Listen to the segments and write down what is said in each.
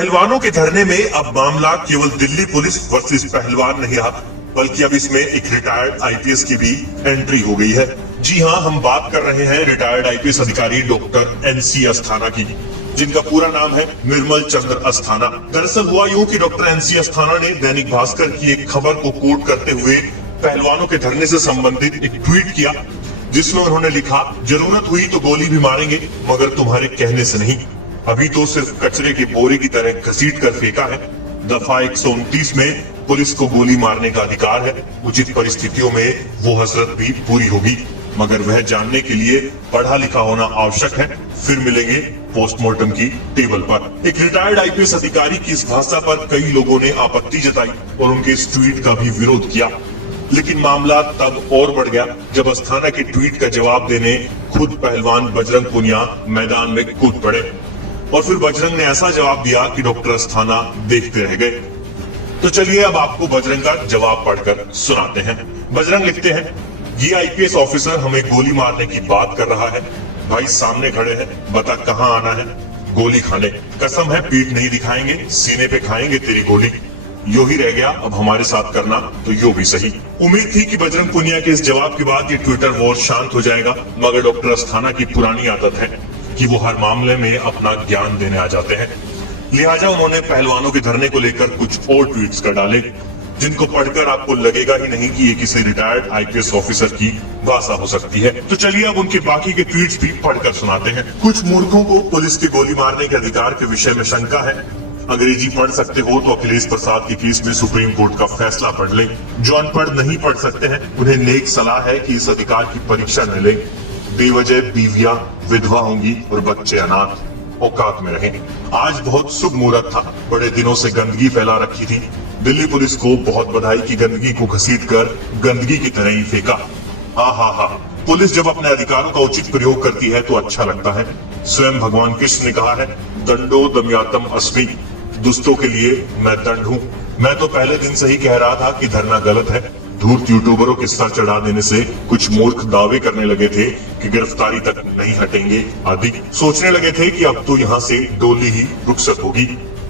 पहलवानों के धरने में अब मामला केवल दिल्ली पुलिस वर्सेस पहलवान नहीं रहा, बल्कि अब इसमें एक रिटायर्ड आईपीएस की भी एंट्री हो गई है। जी हाँ, हम बात कर रहे हैं रिटायर्ड आईपीएस अधिकारी डॉक्टर एनसी अस्थाना की, जिनका पूरा नाम है निर्मल चंद्र अस्थाना। दरअसल हुआ यूं कि डॉक्टर एनसी अस्थाना ने दैनिक भास्कर की एक खबर को कोट करते हुए पहलवानों के धरने से संबंधित एक ट्वीट किया, जिसमें उन्होंने लिखा, जरूरत हुई तो गोली भी मारेंगे, मगर तुम्हारे कहने से नहीं। अभी तो सिर्फ कचरे के बोरे की तरह घसीट कर फेंका है। दफा 129 में पुलिस को गोली मारने का अधिकार है। उचित परिस्थितियों में वो हसरत भी पूरी होगी, मगर वह जानने के लिए पढ़ा लिखा होना आवश्यक है। फिर मिलेंगे पोस्टमार्टम की टेबल पर। एक रिटायर्ड आईपीएस अधिकारी की इस भाषा पर कई लोगों ने आपत्ति जताई और उनके इस ट्वीट का भी विरोध किया। लेकिन मामला तब और बढ़ गया जब अस्थाना के ट्वीट का जवाब देने खुद पहलवान बजरंग पुनिया मैदान में कूद पड़े, और फिर बजरंग ने ऐसा जवाब दिया कि डॉक्टर अस्थाना देखते रह गए। तो चलिए अब आपको बजरंग का जवाब पढ़कर सुनाते हैं। बजरंग लिखते हैं, ये आईपीएस ऑफिसर हमें गोली मारने की बात कर रहा है। भाई सामने खड़े हैं, बता कहाँ आना है गोली खाने। कसम है पीठ नहीं दिखाएंगे, सीने पे खाएंगे तेरी गोली। यो ही रह गया अब हमारे साथ करना तो यो भी सही। उम्मीद थी कि बजरंग पुनिया के इस जवाब के बाद ये ट्विटर वॉर शांत हो जाएगा, मगर डॉक्टर अस्थाना की पुरानी आदत है कि वो हर मामले में अपना ज्ञान देने आ जाते हैं। लिहाजा उन्होंने पहलवानों के धरने को लेकर कुछ और ट्वीट्स कर डाले, जिनको पढ़कर आपको लगेगा ही नहीं कि ये किसी रिटायर्ड आईपीएस ऑफिसर की भाषा हो सकती है। तो चलिए अब उनके बाकी के ट्वीट्स भी पढ़कर सुनाते हैं। कुछ मूर्खों को पुलिस के गोली मारने के अधिकार के विषय में शंका है। अंग्रेजी पढ़ सकते हो तो अखिलेश प्रसाद की केस में सुप्रीम कोर्ट का फैसला पढ़ ले। जो अनपढ़ नहीं पढ़ सकते हैं उन्हें नेक सलाह है कि इस अधिकार की परीक्षा न ले। बेवजह बीवियां विधवा होंगी और बच्चे अनाथ। औकात में रहें। आज बहुत शुभ मुहूर्त था, बड़े दिनों से गंदगी फैला रखी थी। दिल्ली पुलिस को बहुत बधाई की गंदगी को घसीटकर गंदगी की तरह ही फेंका। हा, पुलिस जब अपने अधिकारों का उचित प्रयोग करती है तो अच्छा लगता है। स्वयं भगवान कृष्ण ने कहा है, दंडो दमयातम अस्मि, दुष्टों के लिए मैं दंड हूँ। मैं तो पहले दिन से ही कह रहा था कि धरना गलत है। धूर्त यूट्यूबरों के सर चढ़ा देने से कुछ मूर्ख दावे करने लगे थे कि गिरफ्तारी तक नहीं हटेंगे आदि। सोचने लगे थे कि अब तो यहाँ से डोली ही रुखसत होगी,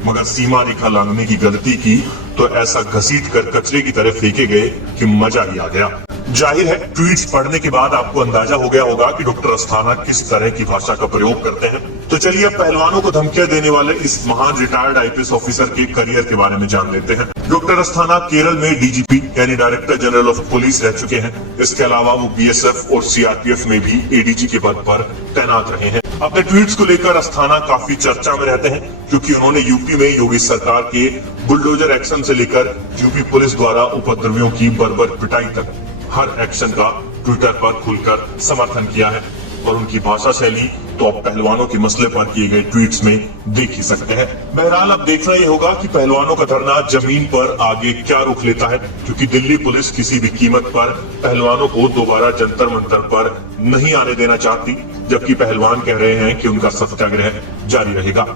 मगर सीमा रेखा लांघने की गलती की तो ऐसा घसीट कर कचरे की तरह फेंके गए कि मजा ही आ गया। जाहिर है ट्वीट्स पढ़ने के बाद आपको अंदाजा हो गया होगा कि डॉक्टर अस्थाना किस तरह की भाषा का प्रयोग करते हैं। तो चलिए अब पहलवानों को धमकियां देने वाले इस महान रिटायर्ड आईपीएस ऑफिसर के करियर के बारे में जान लेते हैं। डॉक्टर अस्थाना केरल में डीजीपी यानी डायरेक्टर जनरल ऑफ पुलिस रह चुके हैं। इसके अलावा वो बीएसएफ और सीआरपीएफ में भी एडीजी के पद पर तैनात रहे हैं। अपने ट्वीट्स को लेकर अस्थाना काफी चर्चा में रहते हैं, क्योंकि उन्होंने यूपी में योगी सरकार के बुलडोजर एक्शन से लेकर यूपी पुलिस द्वारा उपद्रवियों की बर्बर पिटाई तक हर एक्शन का ट्विटर पर खुलकर समर्थन किया है। और उनकी भाषा शैली तो आप पहलवानों के मसले पर किए गए ट्वीट्स में देख ही सकते हैं। बहरहाल अब देखना ये होगा कि पहलवानों का धरना जमीन पर आगे क्या रुख लेता है, क्योंकि दिल्ली पुलिस किसी भी कीमत पर पहलवानों को दोबारा जंतर मंतर पर नहीं आने देना चाहती, जबकि पहलवान कह रहे हैं कि उनका सत्याग्रह जारी रहेगा।